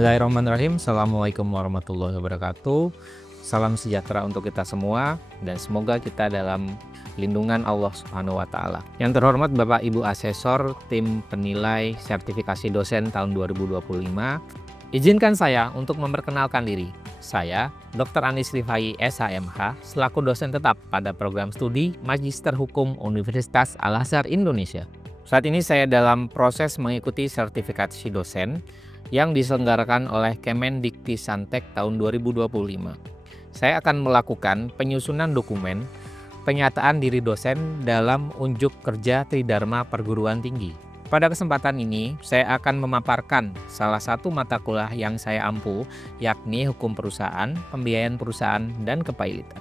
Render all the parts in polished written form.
Bismillahirrahmanirrahim. Assalamualaikum warahmatullahi wabarakatuh. Salam sejahtera untuk kita semua dan semoga kita dalam lindungan Allah Subhanahu wa taala. Yang terhormat Bapak Ibu Asesor Tim Penilai Sertifikasi Dosen tahun 2025, izinkan saya untuk memperkenalkan diri. Saya Dr. Anis Rifai SHMH selaku dosen tetap pada program studi Magister Hukum Universitas Al-Azhar Indonesia. Saat ini saya dalam proses mengikuti sertifikasi dosen yang diselenggarakan oleh Kemendikti-Santek tahun 2025. Saya akan melakukan penyusunan dokumen penyataan diri dosen dalam unjuk kerja Tridharma Perguruan Tinggi. Pada kesempatan ini, saya akan memaparkan salah satu mata kuliah yang saya ampu, yakni Hukum Perusahaan, Pembiayaan Perusahaan, dan Kepailitan.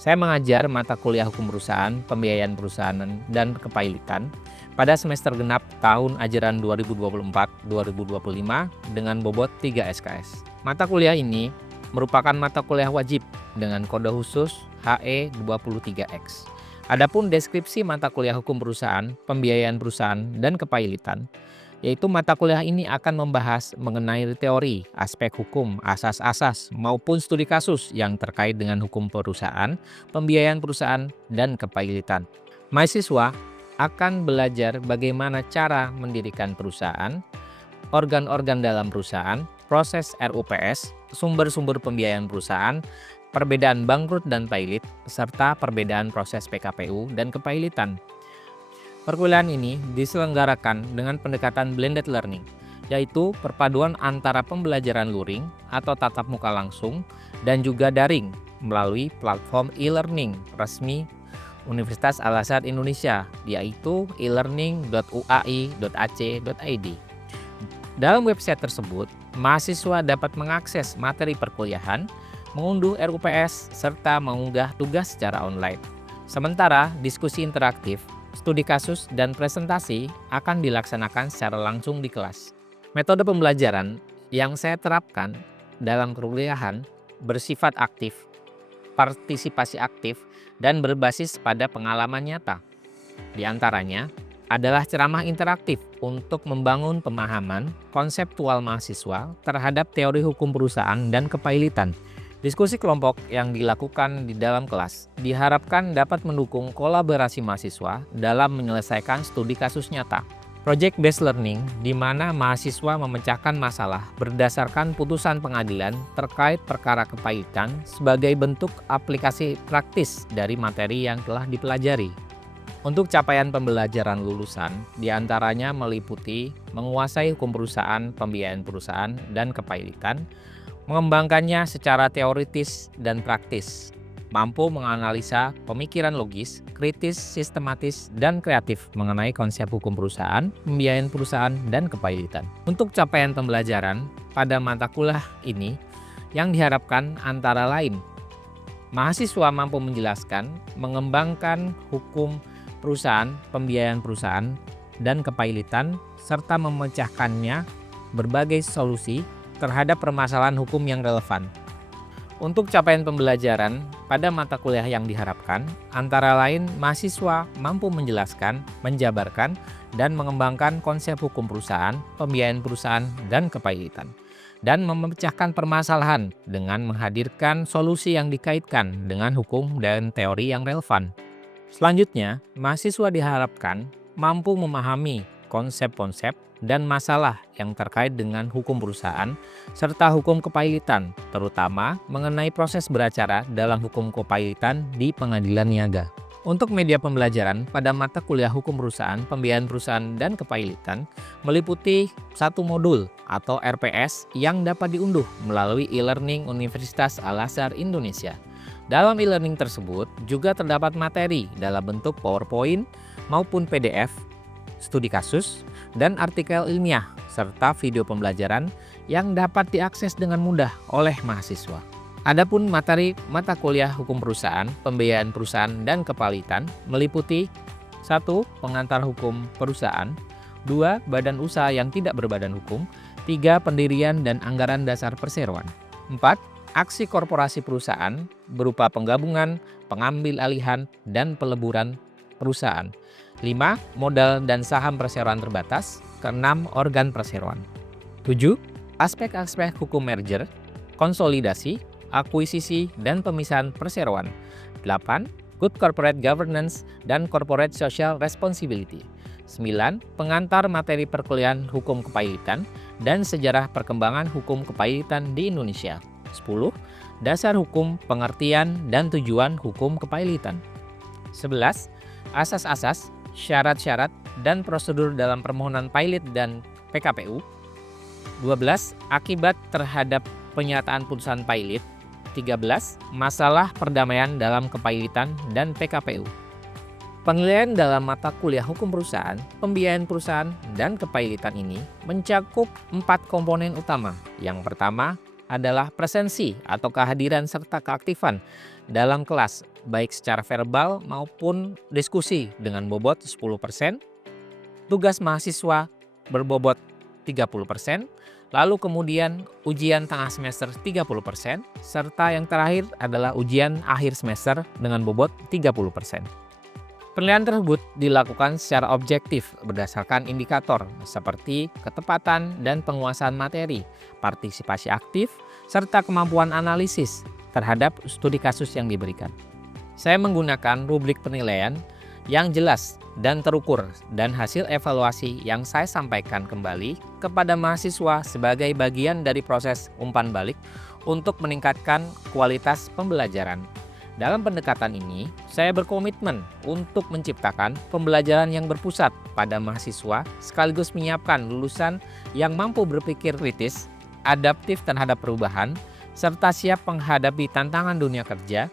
Saya mengajar mata kuliah Hukum Perusahaan, Pembiayaan Perusahaan, dan Kepailitan pada semester genap tahun ajaran 2024-2025 dengan bobot 3 SKS. Mata kuliah ini merupakan mata kuliah wajib dengan kode khusus HE23X. Adapun deskripsi mata kuliah Hukum Perusahaan, Pembiayaan Perusahaan, dan Kepailitan, yaitu mata kuliah ini akan membahas mengenai teori, aspek hukum, asas-asas, maupun studi kasus yang terkait dengan hukum perusahaan, pembiayaan perusahaan, dan kepailitan. Mahasiswa akan belajar bagaimana cara mendirikan perusahaan, organ-organ dalam perusahaan, proses RUPS, sumber-sumber pembiayaan perusahaan, perbedaan bangkrut dan pailit, serta perbedaan proses PKPU dan kepailitan. Perkuliahan ini diselenggarakan dengan pendekatan blended learning, yaitu perpaduan antara pembelajaran luring atau tatap muka langsung dan juga daring melalui platform e-learning resmi Universitas Al-Azhar Indonesia, yaitu elearning.uai.ac.id. Dalam website tersebut, mahasiswa dapat mengakses materi perkuliahan, mengunduh RUPS, serta mengunggah tugas secara online. Sementara diskusi interaktif, studi kasus, dan presentasi akan dilaksanakan secara langsung di kelas. Metode pembelajaran yang saya terapkan dalam perkuliahan bersifat aktif, partisipasi aktif, dan berbasis pada pengalaman nyata. Di antaranya adalah ceramah interaktif untuk membangun pemahaman konseptual mahasiswa terhadap teori hukum perusahaan dan kepailitan. Diskusi kelompok yang dilakukan di dalam kelas diharapkan dapat mendukung kolaborasi mahasiswa dalam menyelesaikan studi kasus nyata. Project based learning, di mana mahasiswa memecahkan masalah berdasarkan putusan pengadilan terkait perkara kepailitan sebagai bentuk aplikasi praktis dari materi yang telah dipelajari. Untuk capaian pembelajaran lulusan, diantaranya meliputi menguasai hukum perusahaan, pembiayaan perusahaan, dan kepailitan, mengembangkannya secara teoritis dan praktis, mampu menganalisa pemikiran logis, kritis, sistematis, dan kreatif mengenai konsep hukum perusahaan, pembiayaan perusahaan, dan kepailitan. Untuk capaian pembelajaran pada mata kuliah ini yang diharapkan antara lain, mahasiswa mampu menjelaskan, mengembangkan hukum perusahaan, pembiayaan perusahaan, dan kepailitan, serta memecahkannya berbagai solusi terhadap permasalahan hukum yang relevan. Untuk capaian pembelajaran pada mata kuliah yang diharapkan, antara lain mahasiswa mampu menjelaskan, menjabarkan, dan mengembangkan konsep hukum perusahaan, pembiayaan perusahaan, dan kepailitan, dan memecahkan permasalahan dengan menghadirkan solusi yang dikaitkan dengan hukum dan teori yang relevan. Selanjutnya, mahasiswa diharapkan mampu memahami konsep-konsep dan masalah yang terkait dengan hukum perusahaan serta hukum kepailitan, terutama mengenai proses beracara dalam hukum kepailitan di pengadilan niaga. Untuk media pembelajaran pada mata kuliah hukum perusahaan, pembiayaan perusahaan, dan kepailitan meliputi satu modul atau RPS yang dapat diunduh melalui e-learning Universitas Al-Azhar Indonesia. Dalam e-learning tersebut juga terdapat materi dalam bentuk PowerPoint maupun PDF, studi kasus, dan artikel ilmiah, serta video pembelajaran yang dapat diakses dengan mudah oleh mahasiswa. Adapun materi mata kuliah hukum perusahaan, pembiayaan perusahaan, dan kepailitan meliputi 1. Pengantar hukum perusahaan, 2. Badan usaha yang tidak berbadan hukum, 3. Pendirian dan anggaran dasar perseroan, 4. Aksi korporasi perusahaan berupa penggabungan, pengambil alihan, dan peleburan perusahaan, 5. Modal dan saham perseroan terbatas, ke-6. Organ perseroan, 7. aspek-aspek hukum merger, konsolidasi, akuisisi, dan pemisahan perseroan. 8. Good corporate governance dan corporate social responsibility. 9. Pengantar materi perkuliahan hukum kepailitan dan sejarah perkembangan hukum kepailitan di Indonesia. 10. Dasar hukum, pengertian, dan tujuan hukum kepailitan. 11. Asas-asas, syarat-syarat, dan prosedur dalam permohonan pailit dan PKPU. 12. Akibat terhadap penyataan putusan pailit. 13. Masalah perdamaian dalam kepailitan dan PKPU. Penilaian dalam mata kuliah hukum perusahaan, pembiayaan perusahaan, dan kepailitan ini mencakup 4 komponen utama. Yang pertama adalah presensi atau kehadiran serta keaktifan dalam kelas, baik secara verbal maupun diskusi dengan bobot 10%, tugas mahasiswa berbobot 30%, lalu kemudian ujian tengah semester 30%, serta yang terakhir adalah ujian akhir semester dengan bobot 30%. Penilaian tersebut dilakukan secara objektif berdasarkan indikator seperti ketepatan dan penguasaan materi, partisipasi aktif, serta kemampuan analisis terhadap studi kasus yang diberikan. Saya menggunakan rubrik penilaian yang jelas dan terukur, dan hasil evaluasi yang saya sampaikan kembali kepada mahasiswa sebagai bagian dari proses umpan balik untuk meningkatkan kualitas pembelajaran. Dalam pendekatan ini, saya berkomitmen untuk menciptakan pembelajaran yang berpusat pada mahasiswa sekaligus menyiapkan lulusan yang mampu berpikir kritis, adaptif terhadap perubahan, serta siap menghadapi tantangan dunia kerja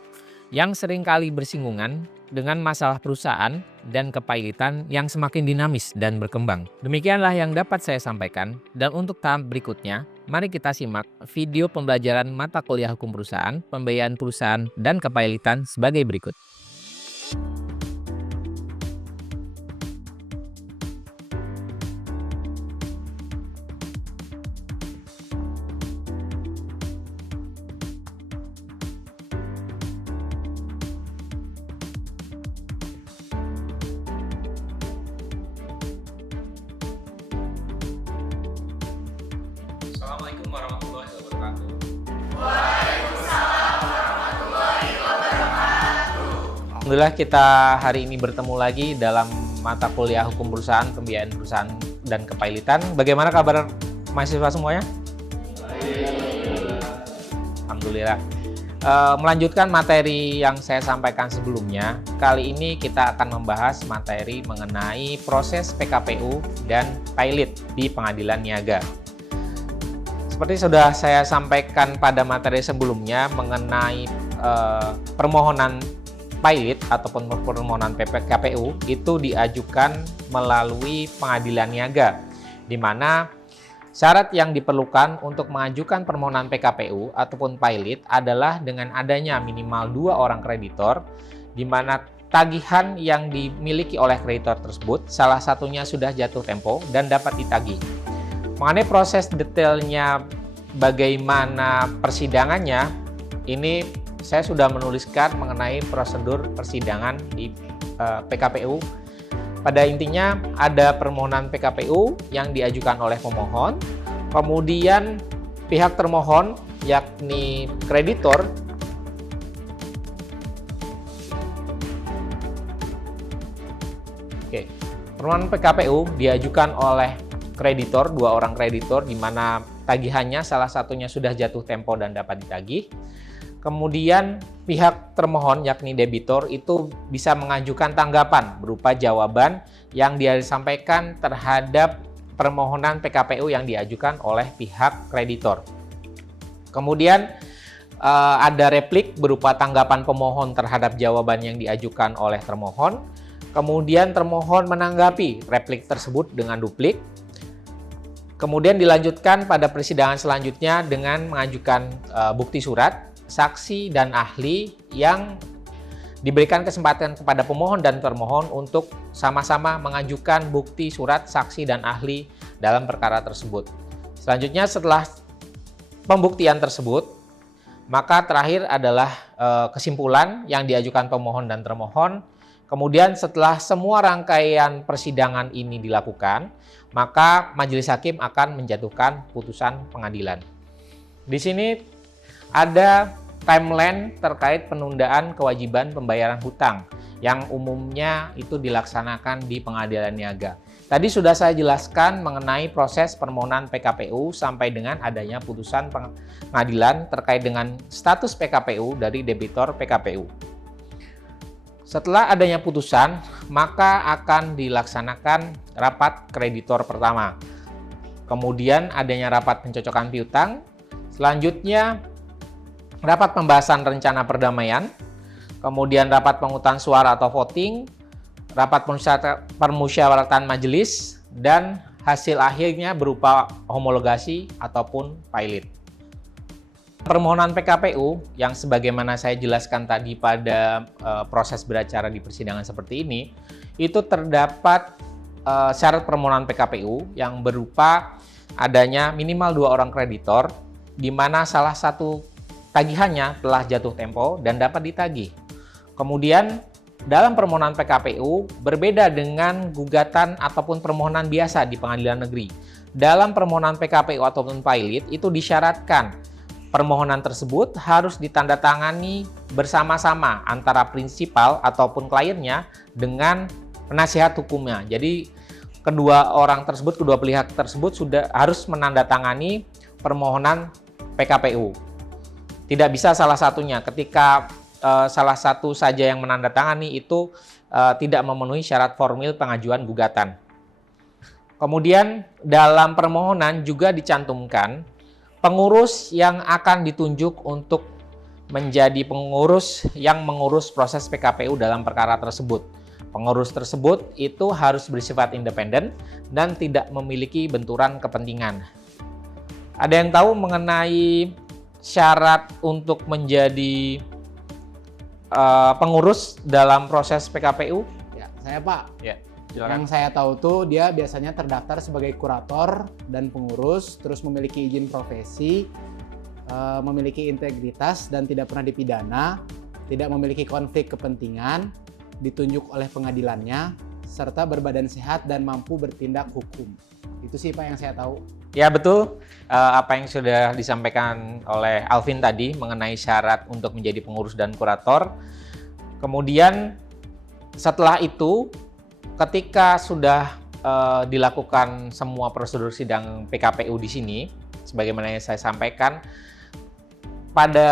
yang seringkali bersinggungan dengan masalah perusahaan dan kepailitan yang semakin dinamis dan berkembang. Demikianlah yang dapat saya sampaikan, dan untuk tahap berikutnya, mari kita simak video pembelajaran mata kuliah hukum perusahaan, pembiayaan perusahaan, dan kepailitan sebagai berikut. Assalamualaikum warahmatullahi wabarakatuh. Alhamdulillah kita hari ini bertemu lagi dalam mata kuliah hukum perusahaan, pembiayaan perusahaan, dan kepailitan. Bagaimana kabar mahasiswa semuanya? Alhamdulillah. Melanjutkan materi yang saya sampaikan sebelumnya, kali ini kita akan membahas materi mengenai proses PKPU dan pailit di pengadilan niaga. Seperti sudah saya sampaikan pada materi sebelumnya mengenai permohonan pailit ataupun permohonan PKPU itu diajukan melalui pengadilan niaga, di mana syarat yang diperlukan untuk mengajukan permohonan PKPU ataupun pailit adalah dengan adanya minimal 2 orang kreditor, di mana tagihan yang dimiliki oleh kreditor tersebut salah satunya sudah jatuh tempo dan dapat ditagih. Mengenai proses detailnya bagaimana persidangannya, ini saya sudah menuliskan mengenai prosedur persidangan di PKPU. Pada intinya ada permohonan PKPU yang diajukan oleh pemohon, kemudian pihak termohon yakni kreditor permohonan PKPU diajukan oleh kreditor, 2 orang kreditor, di mana tagihannya salah satunya sudah jatuh tempo dan dapat ditagih. Kemudian pihak termohon yakni debitor itu bisa mengajukan tanggapan berupa jawaban yang dia sampaikan terhadap permohonan PKPU yang diajukan oleh pihak kreditor. Kemudian ada replik berupa tanggapan pemohon terhadap jawaban yang diajukan oleh termohon. Kemudian termohon menanggapi replik tersebut dengan duplik. Kemudian dilanjutkan pada persidangan selanjutnya dengan mengajukan bukti surat, saksi, dan ahli yang diberikan kesempatan kepada pemohon dan termohon untuk sama-sama mengajukan bukti surat, saksi, dan ahli dalam perkara tersebut. Selanjutnya setelah pembuktian tersebut, maka terakhir adalah kesimpulan yang diajukan pemohon dan termohon, Kemudian setelah semua rangkaian persidangan ini dilakukan, maka majelis hakim akan menjatuhkan putusan pengadilan. Di sini ada timeline terkait penundaan kewajiban pembayaran hutang yang umumnya itu dilaksanakan di pengadilan niaga. Tadi sudah saya jelaskan mengenai proses permohonan PKPU sampai dengan adanya putusan pengadilan terkait dengan status PKPU dari debitor PKPU. Setelah adanya putusan, maka akan dilaksanakan rapat kreditor pertama. Kemudian adanya rapat pencocokan piutang. Selanjutnya, rapat pembahasan rencana perdamaian. Kemudian rapat pemungutan suara atau voting, rapat permusyawaratan majelis, dan hasil akhirnya berupa homologasi ataupun pilot. Permohonan PKPU yang sebagaimana saya jelaskan tadi pada proses beracara di persidangan seperti ini, itu terdapat syarat permohonan PKPU yang berupa adanya minimal 2 orang kreditor, di mana salah satu tagihannya telah jatuh tempo dan dapat ditagih. Kemudian dalam permohonan PKPU berbeda dengan gugatan ataupun permohonan biasa di pengadilan negeri. Dalam permohonan PKPU ataupun pilot itu disyaratkan permohonan tersebut harus ditandatangani bersama-sama antara prinsipal ataupun kliennya dengan penasihat hukumnya. Jadi kedua pihak tersebut sudah harus menandatangani permohonan PKPU. Tidak bisa salah satunya ketika salah satu saja yang menandatangani itu tidak memenuhi syarat formil pengajuan gugatan. Kemudian dalam permohonan juga dicantumkan pengurus yang akan ditunjuk untuk menjadi pengurus yang mengurus proses PKPU dalam perkara tersebut. Pengurus tersebut itu harus bersifat independen dan tidak memiliki benturan kepentingan. Ada yang tahu mengenai syarat untuk menjadi pengurus dalam proses PKPU? Ya, saya Pak. Ya, silakan. Yang saya tahu tuh dia biasanya terdaftar sebagai kurator dan pengurus, terus memiliki izin profesi, memiliki integritas dan tidak pernah dipidana, tidak memiliki konflik kepentingan, ditunjuk oleh pengadilannya, serta berbadan sehat dan mampu bertindak hukum. Itu sih Pak yang saya tahu. Ya betul, apa yang sudah disampaikan oleh Alvin tadi mengenai syarat untuk menjadi pengurus dan kurator. Kemudian setelah itu, ketika sudah dilakukan semua prosedur sidang PKPU di sini, sebagaimana yang saya sampaikan, pada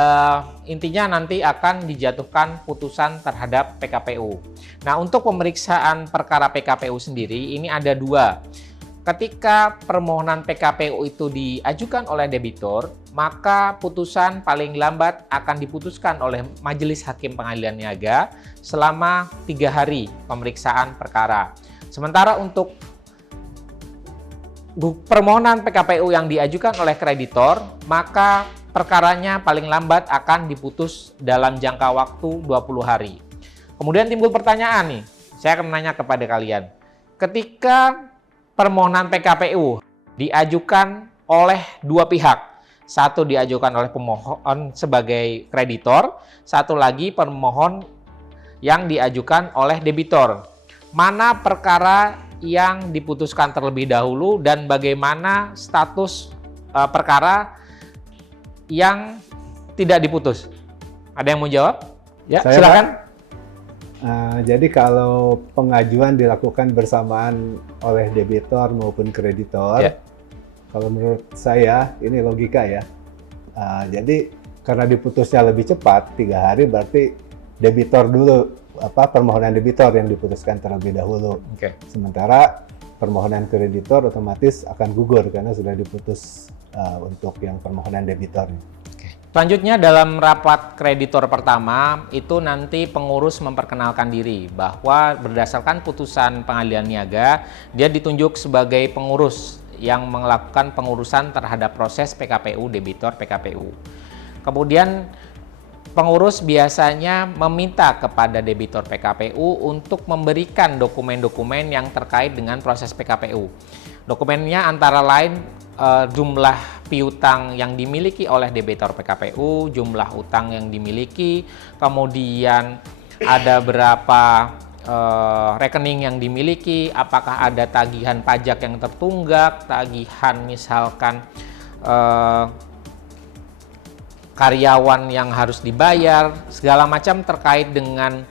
intinya nanti akan dijatuhkan putusan terhadap PKPU. Nah, untuk pemeriksaan perkara PKPU sendiri, ini ada 2. Ketika permohonan PKPU itu diajukan oleh debitur, maka putusan paling lambat akan diputuskan oleh Majelis Hakim Pengadilan Niaga selama 3 hari pemeriksaan perkara. Sementara untuk permohonan PKPU yang diajukan oleh kreditor, maka perkaranya paling lambat akan diputus dalam jangka waktu 20 hari. Kemudian timbul pertanyaan nih, saya akan menanya kepada kalian. Ketika permohonan PKPU diajukan oleh 2 pihak. Satu diajukan oleh pemohon sebagai kreditor, satu lagi pemohon yang diajukan oleh debitor. Mana perkara yang diputuskan terlebih dahulu dan bagaimana status perkara yang tidak diputus? Ada yang mau jawab? Ya, Saya, silakan. Jadi kalau pengajuan dilakukan bersamaan oleh debitor maupun kreditor, Ya. kalau menurut saya ini logika ya. Jadi karena diputusnya lebih cepat 3 hari, berarti debitor dulu, permohonan debitor yang diputuskan terlebih dahulu. Oke. Sementara permohonan kreditor otomatis akan gugur karena sudah diputus untuk yang permohonan debitor. Selanjutnya dalam rapat kreditor pertama itu nanti pengurus memperkenalkan diri bahwa berdasarkan putusan pengadilan niaga dia ditunjuk sebagai pengurus yang melakukan pengurusan terhadap proses PKPU debitor PKPU. Kemudian pengurus biasanya meminta kepada debitor PKPU untuk memberikan dokumen-dokumen yang terkait dengan proses PKPU. Dokumennya antara lain jumlah piutang yang dimiliki oleh debitor PKPU, jumlah utang yang dimiliki, kemudian ada berapa rekening yang dimiliki, apakah ada tagihan pajak yang tertunggak, tagihan misalkan karyawan yang harus dibayar, segala macam terkait dengan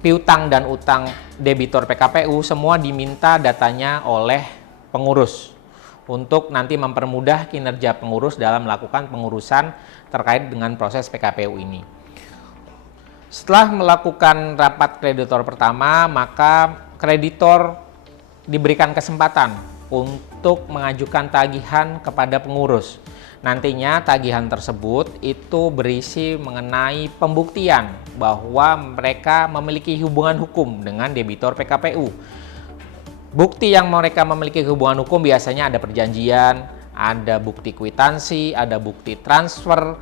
piutang dan utang debitur PKPU, semua diminta datanya oleh pengurus untuk nanti mempermudah kinerja pengurus dalam melakukan pengurusan terkait dengan proses PKPU ini. Setelah melakukan rapat kreditor pertama, maka kreditor diberikan kesempatan untuk mengajukan tagihan kepada pengurus. Nantinya tagihan tersebut itu berisi mengenai pembuktian bahwa mereka memiliki hubungan hukum dengan debitur PKPU. Bukti yang mereka memiliki hubungan hukum biasanya ada perjanjian, ada bukti kwitansi, ada bukti transfer,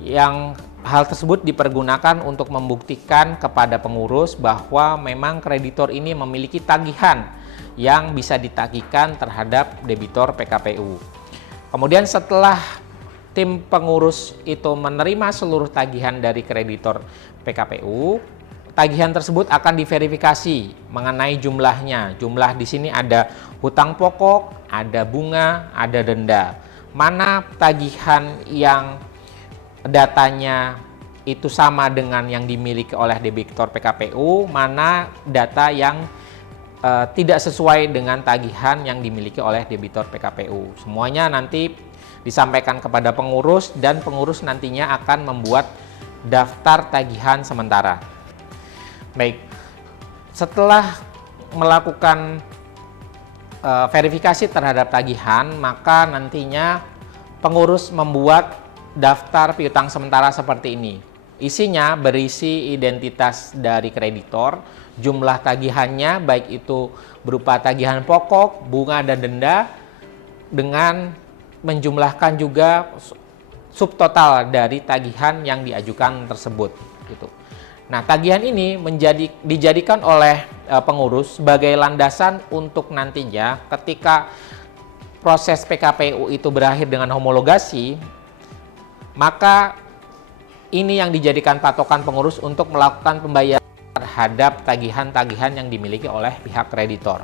yang hal tersebut dipergunakan untuk membuktikan kepada pengurus bahwa memang kreditor ini memiliki tagihan yang bisa ditagihkan terhadap debitur PKPU. Kemudian setelah tim pengurus itu menerima seluruh tagihan dari kreditor PKPU, tagihan tersebut akan diverifikasi mengenai jumlahnya. Jumlah di sini ada hutang pokok, ada bunga, ada denda. Mana tagihan yang datanya itu sama dengan yang dimiliki oleh debitur PKPU, mana data yang tidak sesuai dengan tagihan yang dimiliki oleh debitur PKPU. Semuanya nanti disampaikan kepada pengurus dan pengurus nantinya akan membuat daftar tagihan sementara. Baik, setelah melakukan verifikasi terhadap tagihan, maka nantinya pengurus membuat daftar piutang sementara seperti ini. Isinya berisi identitas dari kreditor, jumlah tagihannya baik itu berupa tagihan pokok, bunga, dan denda, dengan menjumlahkan juga subtotal dari tagihan yang diajukan tersebut. Gitu. Nah, tagihan ini dijadikan oleh pengurus sebagai landasan untuk nantinya ketika proses PKPU itu berakhir dengan homologasi, maka ini yang dijadikan patokan pengurus untuk melakukan pembayaran terhadap tagihan-tagihan yang dimiliki oleh pihak kreditor.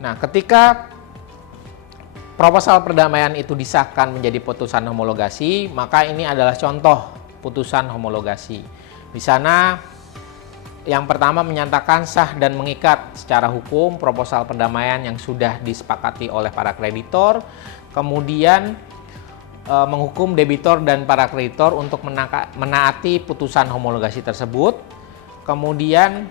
Nah, ketika proposal perdamaian itu disahkan menjadi putusan homologasi, maka ini adalah contoh putusan homologasi. Di sana yang pertama menyatakan sah dan mengikat secara hukum proposal perdamaian yang sudah disepakati oleh para kreditor, kemudian menghukum debitur dan para kreditor untuk menaati putusan homologasi tersebut, kemudian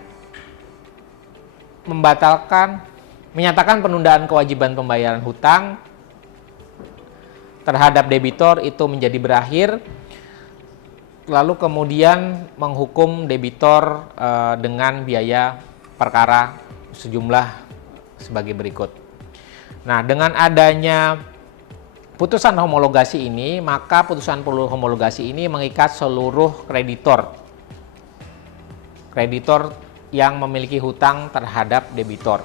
menyatakan penundaan kewajiban pembayaran hutang terhadap debitur itu menjadi berakhir, lalu kemudian menghukum debitur dengan biaya perkara sejumlah sebagai berikut. Nah, dengan adanya putusan homologasi ini, maka putusan homologasi ini mengikat seluruh kreditor yang memiliki hutang terhadap debitur.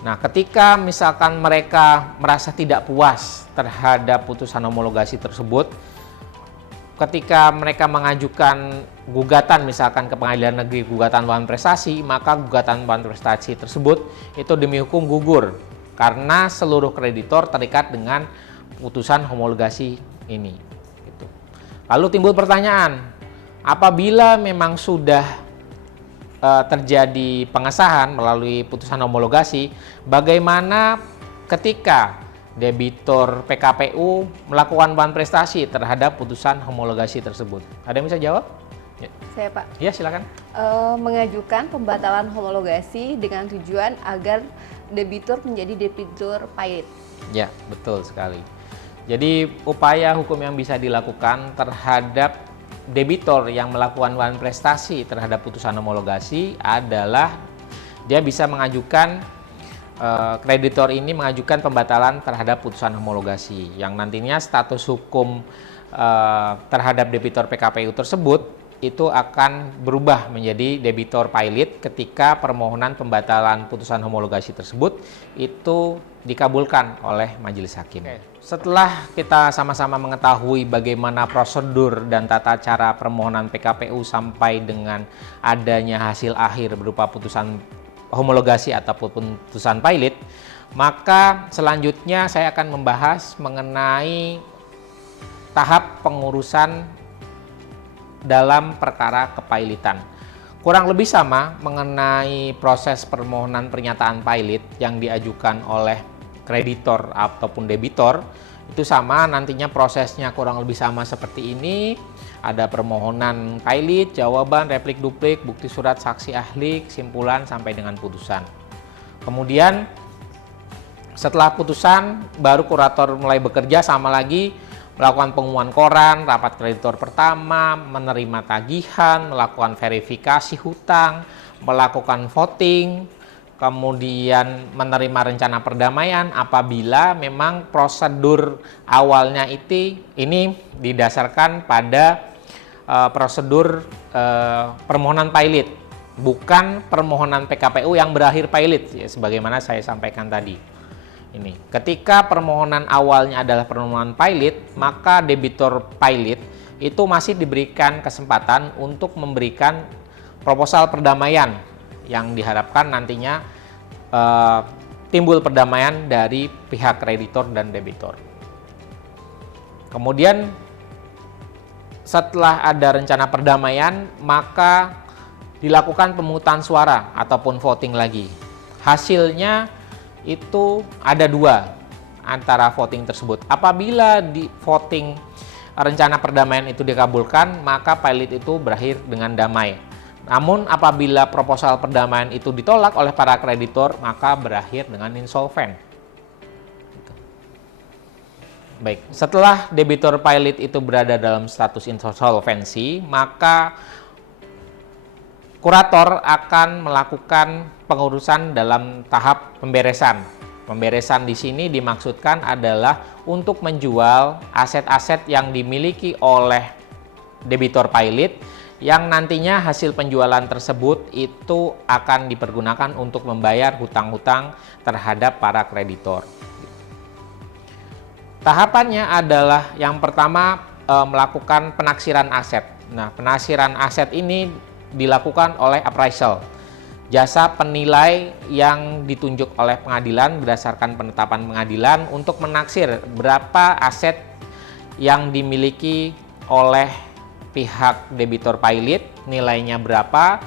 Nah, ketika misalkan mereka merasa tidak puas terhadap putusan homologasi tersebut, ketika mereka mengajukan gugatan misalkan ke Pengadilan Negeri Gugatan Lawan Prestasi, maka gugatan lawan prestasi tersebut itu demi hukum gugur karena seluruh kreditor terikat dengan putusan homologasi ini. Gitu. Lalu timbul pertanyaan, apabila memang sudah terjadi pengesahan melalui putusan homologasi, bagaimana ketika debitur PKPU melakukan lawan prestasi terhadap putusan homologasi tersebut? Ada yang bisa jawab? Ya. Saya, Pak. Ya, silakan. Mengajukan pembatalan homologasi dengan tujuan agar debitur menjadi debitur pahit. Ya, betul sekali. Jadi upaya hukum yang bisa dilakukan terhadap debitur yang melakukan lawan prestasi terhadap putusan homologasi adalah dia bisa mengajukan kreditor ini mengajukan pembatalan terhadap putusan homologasi yang nantinya status hukum terhadap debitur PKPU tersebut itu akan berubah menjadi debitor pilot ketika permohonan pembatalan putusan homologasi tersebut itu dikabulkan oleh majelis hakim. Setelah kita sama-sama mengetahui bagaimana prosedur dan tata cara permohonan PKPU sampai dengan adanya hasil akhir berupa putusan homologasi ataupun putusan pilot, maka selanjutnya saya akan membahas mengenai tahap pengurusan dalam perkara kepailitan. Kurang lebih sama mengenai proses permohonan pernyataan pilot yang diajukan oleh kreditor ataupun debitor. Itu sama, nantinya prosesnya kurang lebih sama seperti ini. Ada permohonan pilot, jawaban, replik duplik, bukti surat, saksi ahli, kesimpulan sampai dengan putusan. Kemudian setelah putusan baru kurator mulai bekerja sama lagi, melakukan pengumuman koran, rapat kreditor pertama, menerima tagihan, melakukan verifikasi hutang, melakukan voting, kemudian menerima rencana perdamaian apabila memang prosedur awalnya ini didasarkan pada prosedur permohonan pilot, bukan permohonan PKPU yang berakhir pilot, ya, sebagaimana saya sampaikan tadi. Ini, ketika permohonan awalnya adalah permohonan pilot, maka debitor pilot itu masih diberikan kesempatan untuk memberikan proposal perdamaian yang diharapkan nantinya timbul perdamaian dari pihak kreditor dan debitor. Kemudian setelah ada rencana perdamaian, maka dilakukan pemungutan suara ataupun voting lagi. Hasilnya itu ada dua antara voting tersebut. Apabila di voting rencana perdamaian itu dikabulkan, maka pilot itu berakhir dengan damai. Namun apabila proposal perdamaian itu ditolak oleh para kreditor, maka berakhir dengan insolven. Baik, setelah debitor pilot itu berada dalam status insolvensi, maka kurator akan melakukan pengurusan dalam tahap pemberesan. Pemberesan di sini dimaksudkan adalah untuk menjual aset-aset yang dimiliki oleh debitor pilot yang nantinya hasil penjualan tersebut itu akan dipergunakan untuk membayar hutang-hutang terhadap para kreditor. Tahapannya adalah yang pertama melakukan penaksiran aset. Nah, penaksiran aset ini dilakukan oleh appraisal, jasa penilai yang ditunjuk oleh pengadilan berdasarkan penetapan pengadilan untuk menaksir berapa aset yang dimiliki oleh pihak debitor pilot, nilainya berapa,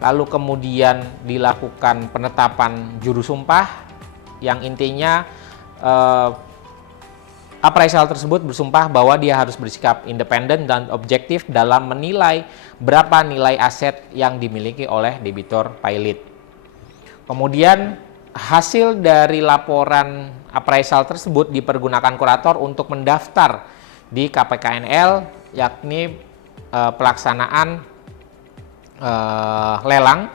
lalu kemudian dilakukan penetapan juru sumpah yang intinya appraisal tersebut bersumpah bahwa dia harus bersikap independen dan objektif dalam menilai berapa nilai aset yang dimiliki oleh debitor pilot. Kemudian hasil dari laporan appraisal tersebut dipergunakan kurator untuk mendaftar di KPKNL, yakni pelaksanaan lelang,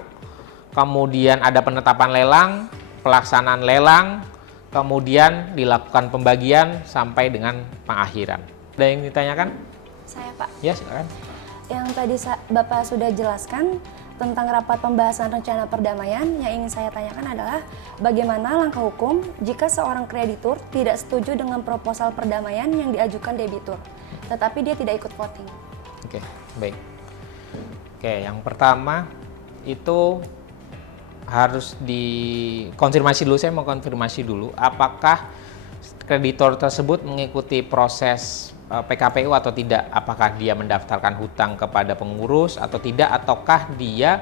kemudian ada penetapan lelang, pelaksanaan lelang, kemudian dilakukan pembagian sampai dengan pengakhiran. Ada yang ditanyakan? Saya, Pak. Ya, silakan. Yang tadi Bapak sudah jelaskan tentang rapat pembahasan rencana perdamaian, yang ingin saya tanyakan adalah bagaimana langkah hukum jika seorang kreditur tidak setuju dengan proposal perdamaian yang diajukan debitur, tetapi dia tidak ikut voting. Oke, baik. Oke, yang pertama itu harus dikonfirmasi dulu. Saya mau konfirmasi dulu apakah kreditor tersebut mengikuti proses PKPU atau tidak, apakah dia mendaftarkan hutang kepada pengurus atau tidak, ataukah dia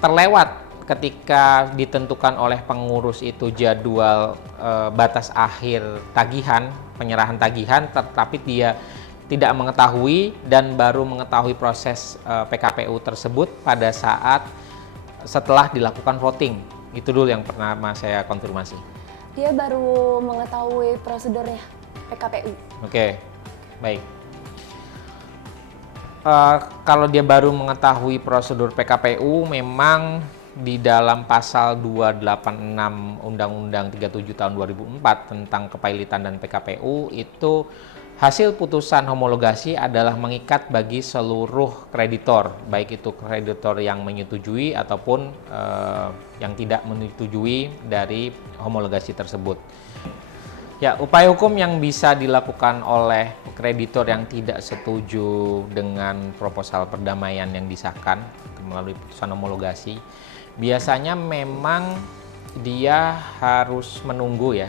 terlewat ketika ditentukan oleh pengurus itu jadwal batas akhir tagihan, penyerahan tagihan, tetapi dia tidak mengetahui dan baru mengetahui proses PKPU tersebut pada saat setelah dilakukan voting. Itu dulu yang pertama saya konfirmasi. Dia baru mengetahui prosedurnya PKPU. Oke, baik. Kalau dia baru mengetahui prosedur PKPU, memang di dalam pasal 286 Undang-Undang 37 tahun 2004 tentang kepailitan dan PKPU itu Hasil putusan homologasi adalah mengikat bagi seluruh kreditor, baik itu kreditor yang menyetujui ataupun yang tidak menyetujui dari homologasi tersebut. Ya, upaya hukum yang bisa dilakukan oleh kreditor yang tidak setuju dengan proposal perdamaian yang disahkan melalui putusan homologasi, biasanya memang dia harus menunggu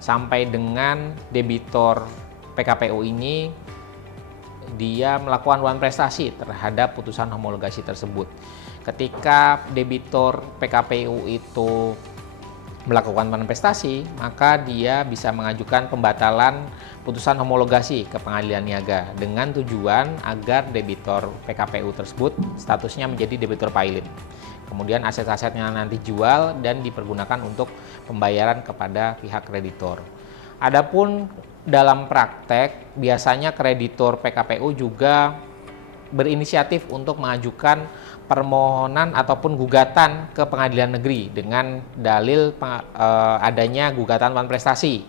sampai dengan debitor PKPU ini dia melakukan wan prestasi terhadap putusan homologasi tersebut. Ketika debitor PKPU itu melakukan wan prestasi, maka dia bisa mengajukan pembatalan putusan homologasi ke pengadilan niaga dengan tujuan agar debitor PKPU tersebut statusnya menjadi debitor pilot. Kemudian aset-asetnya nanti jual dan dipergunakan untuk pembayaran kepada pihak kreditor. Adapun dalam praktek, biasanya kreditor PKPU juga berinisiatif untuk mengajukan permohonan ataupun gugatan ke pengadilan negeri dengan dalil adanya gugatan wan prestasi.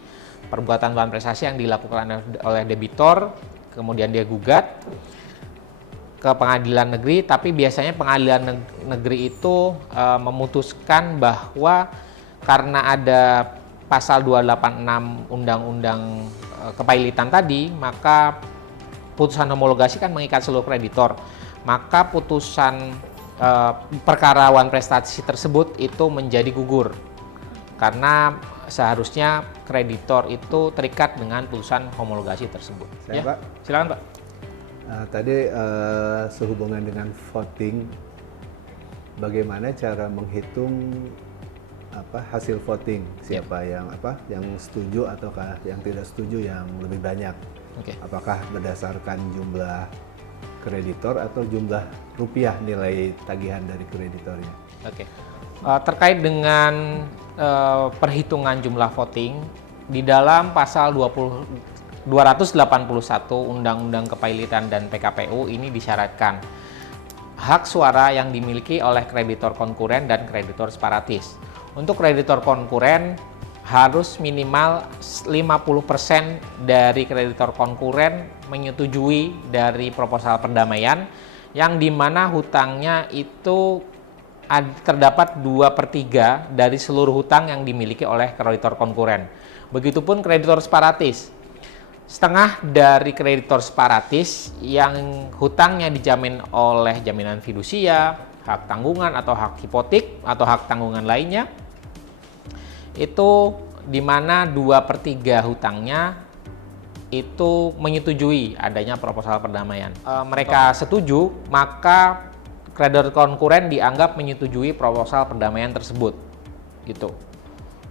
Perbuatan wan prestasi yang dilakukan oleh debitor, kemudian dia gugat ke pengadilan negeri, tapi biasanya pengadilan negeri itu memutuskan bahwa karena ada pasal 286 Undang-Undang Kepailitan tadi, maka putusan homologasi kan mengikat seluruh kreditor. Maka putusan perkara wan prestasi tersebut itu menjadi gugur. Karena seharusnya kreditor itu terikat dengan putusan homologasi tersebut. Saya, Ya, Pak. silakan, Pak. Tadi sehubungan dengan voting, bagaimana cara menghitung hasil voting, siapa yang setuju ataukah yang tidak setuju yang lebih banyak? Oke. Apakah berdasarkan jumlah kreditor atau jumlah rupiah nilai tagihan dari kreditornya? Oke. Terkait dengan perhitungan jumlah voting, di dalam pasal 281 Undang-Undang Kepailitan dan PKPU ini disyaratkan hak suara yang dimiliki oleh kreditor konkuren dan kreditor separatis. Untuk kreditor konkuren harus minimal 50% dari kreditor konkuren menyetujui dari proposal perdamaian yang dimana hutangnya itu terdapat 2/3 dari seluruh hutang yang dimiliki oleh kreditor konkuren. Begitupun kreditor separatis. Setengah dari kreditor separatis yang hutangnya dijamin oleh jaminan fidusia, hak tanggungan atau hak hipotek atau hak tanggungan lainnya, itu di mana 2/3 hutangnya itu menyetujui adanya proposal perdamaian. Mereka setuju, maka kreditor konkuren dianggap menyetujui proposal perdamaian tersebut. Gitu.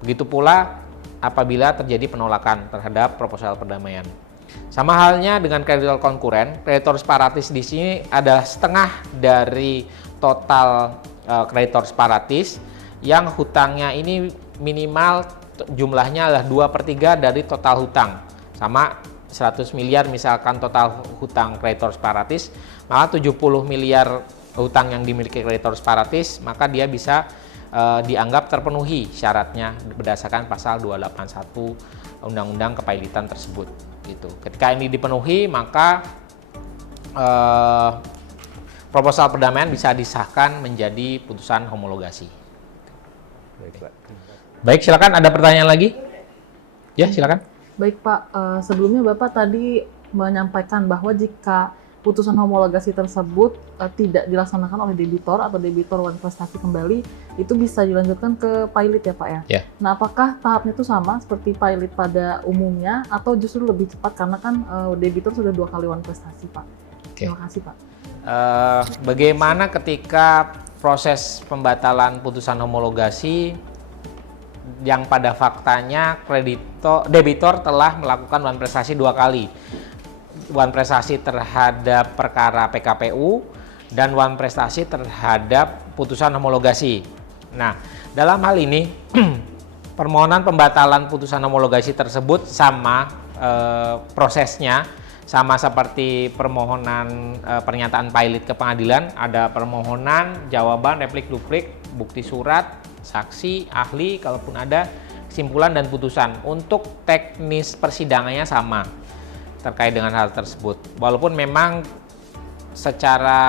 Begitu pula apabila terjadi penolakan terhadap proposal perdamaian. Sama halnya dengan kreditor konkuren, kreditor separatis di sini adalah setengah dari total kreditor separatis yang hutangnya ini minimal jumlahnya adalah 2/3 dari total hutang. Sama 100 miliar misalkan total hutang kreditor separatis, maka 70 miliar hutang yang dimiliki kreditor separatis, maka dia bisa dianggap terpenuhi syaratnya berdasarkan pasal 281 Undang-Undang Kepailitan tersebut. Gitu. Ketika ini dipenuhi, maka proposal perdamaian bisa disahkan menjadi putusan homologasi. Baik, Pak. Baik, silakan. Ada pertanyaan lagi? Ya, silakan. Baik Pak, sebelumnya Bapak tadi menyampaikan bahwa jika putusan homologasi tersebut tidak dilaksanakan oleh debitor atau debitor wan prestasi kembali, itu bisa dilanjutkan ke pilot ya Pak ya? Ya. Nah, apakah tahapnya itu sama seperti pilot pada umumnya atau justru lebih cepat karena kan debitor sudah 2 kali wan prestasi Pak? Oke. Terima kasih Pak. Bagaimana ketika proses pembatalan putusan homologasi yang pada faktanya debitor telah melakukan wan prestasi 2 kali? Wan prestasi terhadap perkara PKPU dan wan prestasi terhadap putusan homologasi. Nah, dalam hal ini permohonan pembatalan putusan homologasi tersebut sama prosesnya, sama seperti permohonan pernyataan pilot ke pengadilan. Ada permohonan, jawaban, replik, duplik, bukti surat, saksi, ahli, kalaupun ada, kesimpulan dan putusan. Untuk teknis persidangannya sama terkait dengan hal tersebut. Walaupun memang secara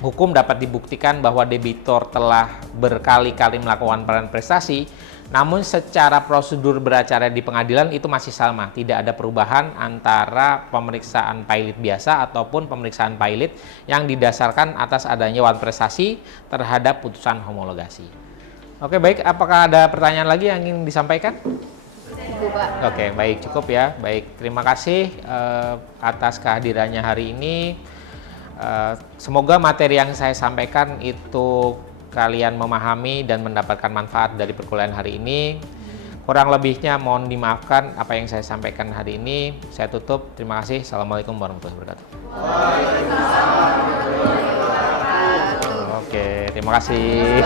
hukum dapat dibuktikan bahwa debitur telah berkali-kali melakukan peran prestasi, namun secara prosedur beracara di pengadilan itu masih sama. Tidak ada perubahan antara pemeriksaan pilot biasa ataupun pemeriksaan pilot yang didasarkan atas adanya wan prestasi terhadap putusan homologasi. Oke, baik. Apakah ada pertanyaan lagi yang ingin disampaikan? Ibu, Pak. Oke, baik, cukup ya. Baik, terima kasih atas kehadirannya hari ini. Semoga materi yang saya sampaikan itu kalian memahami dan mendapatkan manfaat dari perkuliahan hari ini. Kurang lebihnya mohon dimaafkan apa yang saya sampaikan hari ini. Saya tutup. Terima kasih. Assalamualaikum warahmatullahi wabarakatuh. Oke, terima kasih.